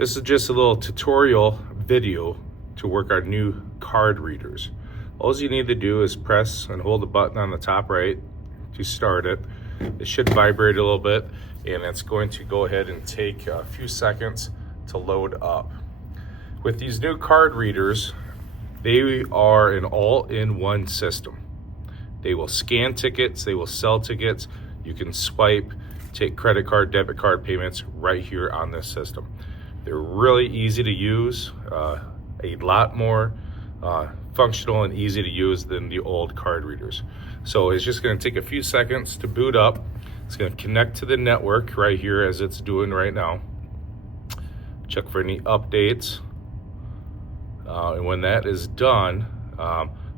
This is just a little tutorial video to work our new card readers. All you need to do is press and hold the button on the top right to start it. It should vibrate a little bit, and it's going to go ahead and take a few seconds to load up. With these new card readers, they are an all-in-one system. They will scan tickets, they will sell tickets. You can swipe, take credit card, debit card payments right here on this system. They're really easy to use, a lot more functional and easy to use than the old card readers. So it's just going to take a few seconds to boot up. It's going to connect to the network right here as it's doing right now. Check for any updates. And when that is done,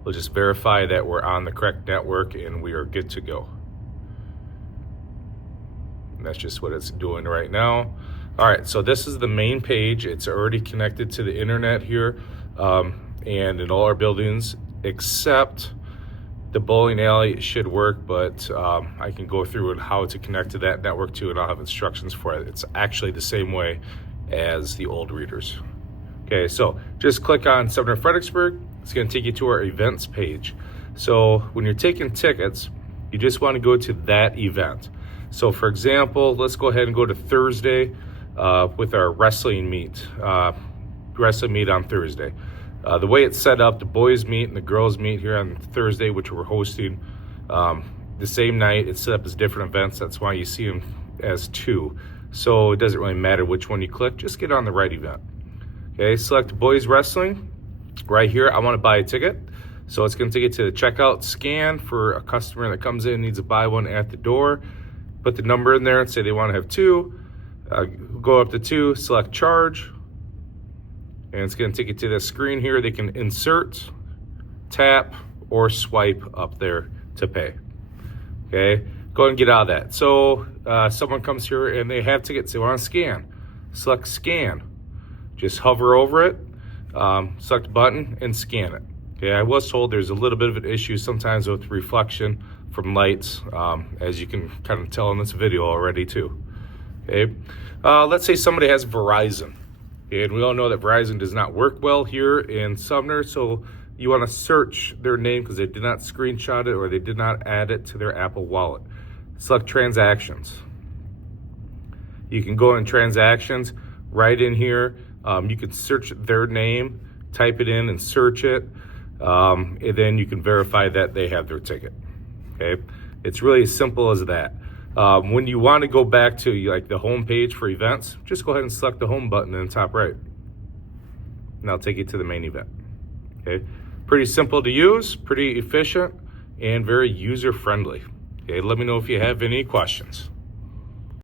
we'll just verify that we're on the correct network and we are good to go. And that's just what it's doing right now. All right, so this is the main page. It's already connected to the internet here and in all our buildings, except the bowling alley. It should work, but I can go through and how to connect to that network too, and I'll have instructions for it. It's actually the same way as the old readers. Okay, so just click on 700 Fredericksburg. It's going to take you to our events page. So when you're taking tickets, you just want to go to that event. So for example, let's go ahead and go to Thursday with our wrestling meet on Thursday. The way it's set up, the boys meet and the girls meet here on Thursday, which we're hosting the same night. It's set up as different events. That's why you see them as two. So it doesn't really matter which one you click, just get on the right event. Okay, select boys wrestling. Right here, I want to buy a ticket. So it's going to take you to the checkout scan for a customer that comes in and needs to buy one at the door. Put the number in there and say they want to have two. Go up to two, select charge. And it's going to take you to this screen here. They can insert, tap, or swipe up there to pay. Okay, go ahead and get out of that. So someone comes here and they have tickets. They want to scan. Select scan. Just hover over it, select the button, and scan it. Okay, I was told there's a little bit of an issue sometimes with reflection from lights, as you can kind of tell in this video already too. Okay, let's say somebody has Verizon, and we all know that Verizon does not work well here in Sumner, so you want to search their name because they did not screenshot it or they did not add it to their Apple Wallet. Select transactions. You can go in transactions right in here. You can search their name, type it in and search it, and then you can verify that they have their ticket. Okay, it's really as simple as that. When you want to go back to like the home page for events, just go ahead and select the home button in the top right, and that'll take you to the main event. Okay, pretty simple to use, pretty efficient, and very user friendly. Okay, let me know if you have any questions.